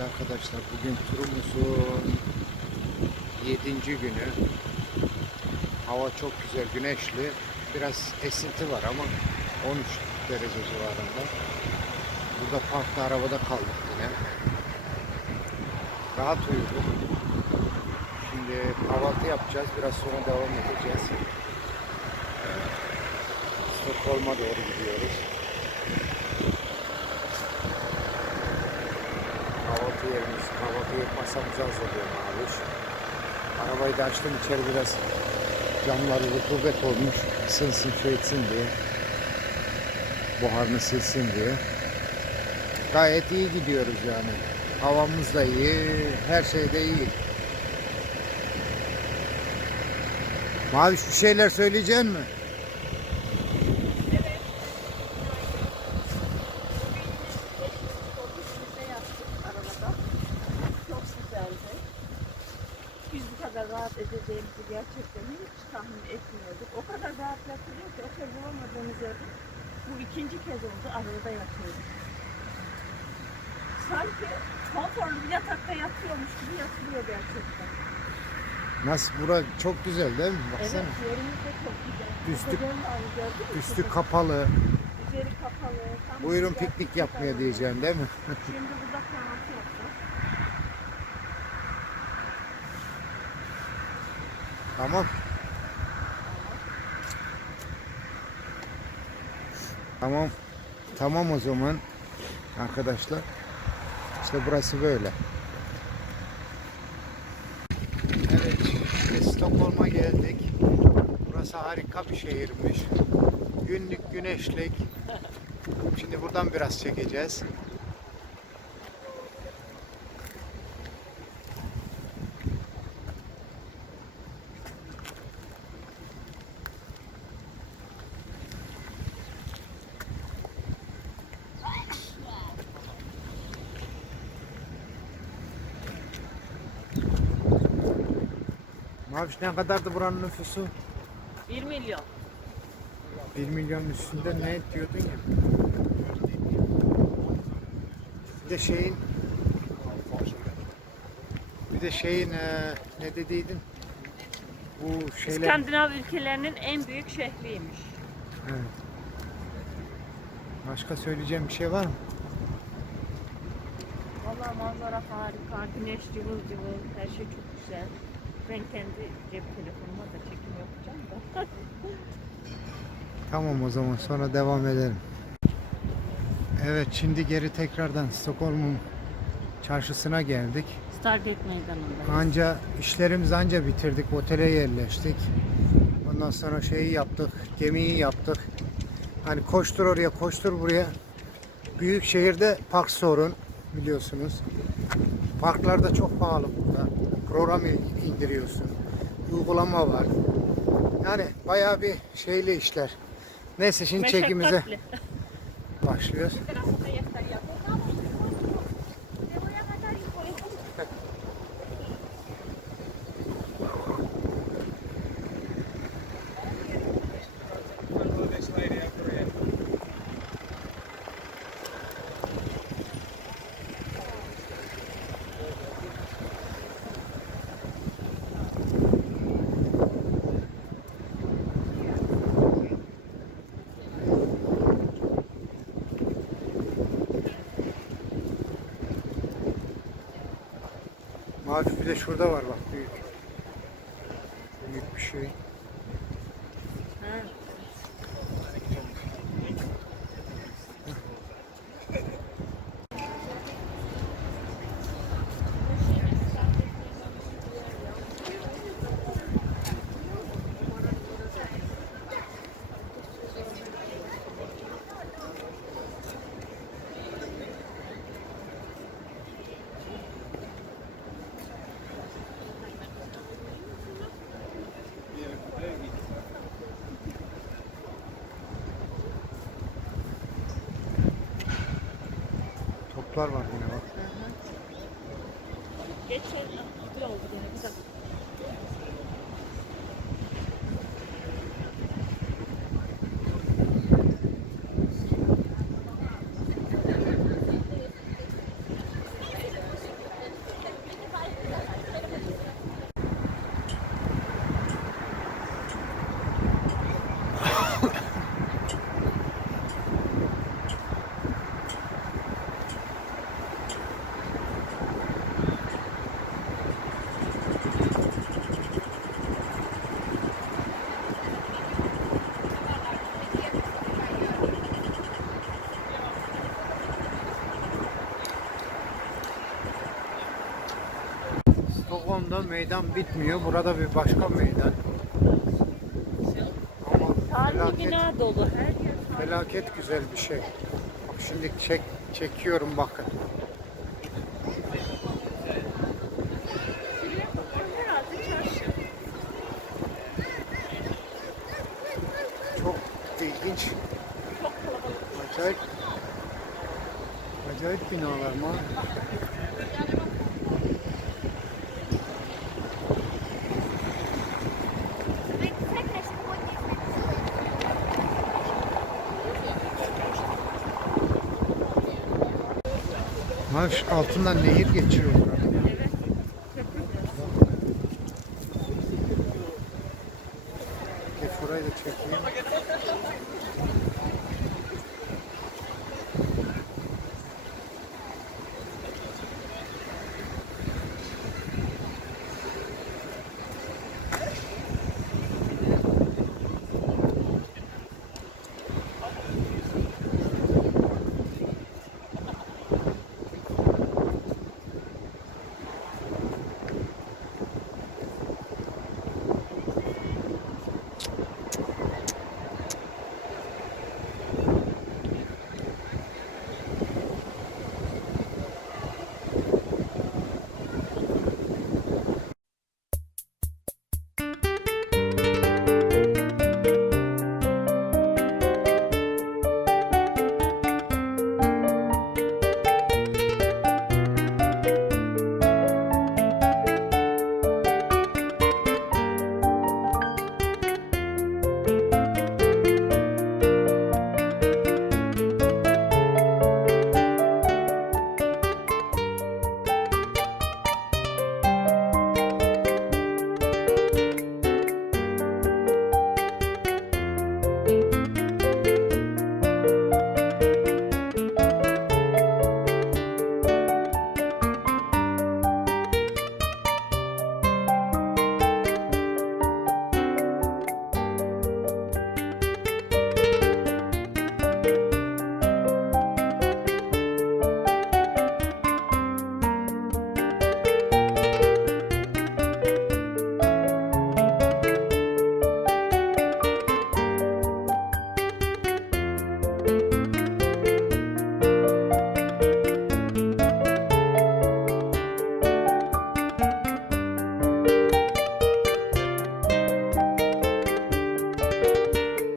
Evet arkadaşlar bugün turumuzun 7. günü. Hava çok güzel güneşli. Biraz esinti var ama 13 derece civarında. Burada parkta arabada kaldık yine. Rahat uyuduk. Şimdi kahvaltı yapacağız. Biraz sonra devam edeceğiz. Ee, Stockholm'a doğru gidiyoruz. Kahvaltı yerimiz, kahvaltı yer masamızı hazırlıyorum abi. Arabayı da açtım içeri biraz camları rutubet olmuş. Isınsın şey etsin diye. Buharını silsin diye. Gayet iyi gidiyoruz yani. Havamız da iyi, her şey de iyi. Maviş bir şeyler söyleyecek mi? Otobüsümüzde yattık arabada. Çok güzeldi. Biz bu kadar rahat edeceğimizi gerçekten hiç tahmin etmiyorduk. O kadar rahat yatılıyor ki otel bulamadığımız yerde bu ikinci kez oldu arabada yatıyoruz. Sanki konforlu bir yatakta yatıyormuş gibi yatılıyor gerçekten. Nasıl? Bura çok güzel değil mi? Baksana. Evet yerimiz de çok güzel. Üstü- gördün mü? Üstü kapalı. Üzeri kapalı. Tam Buyurun güzel, piknik yapmaya diyeceksin değil mi? Şimdi burada kahvaltı yapacağız. Tamam. Tamam. Tamam o zaman arkadaşlar. İşte burası böyle. Evet, Stockholm'a geldik. Burası harika bir şehirmiş. Günlük güneşlik. Şimdi buradan biraz çekeceğiz. Maviş ne kadardı buranın nüfusu? 1 milyon. 1 milyon üstünde ne diyordun ya? Bir de şeyin bir de şeyin eee, ne dediydin? Bu şeyler İskandinav ülkelerinin en büyük şehriymiş. Evet. Başka söyleyeceğim bir şey var mı? Vallahi manzara harika, güneş cıvıl cıvıl, her şey çok güzel. Ben kendi cep telefonuma da çekim yapacağım da. Tamam o zaman sonra devam edelim. Evet şimdi geri tekrardan Stockholm'un çarşısına geldik. Stargate meydanında. Anca işlerimizi anca bitirdik. Otele yerleştik. Ondan sonra şeyi yaptık. Gemiyi yaptık. Hani koştur oraya koştur buraya. Büyük şehirde park sorun biliyorsunuz. Parklarda çok pahalı burada. Program indiriyorsun. Uygulama var. Yani bayağı bir şeyli işler. Neyse şimdi çekimize başlıyoruz. Mavi bir de şurada var bak büyük. Büyük bir şey. Toplar var yine bak. Geçen Stockholm'da meydan bitmiyor. Burada bir başka meydan. Ama Tarihi felaket, bina dolu. Her yer felaket güzel bir şey. Bak şimdi çek, çekiyorum bakın. Çok ilginç. Çok kalabalık. Acayip acayip binalar mı? Altından nehir geçiyor.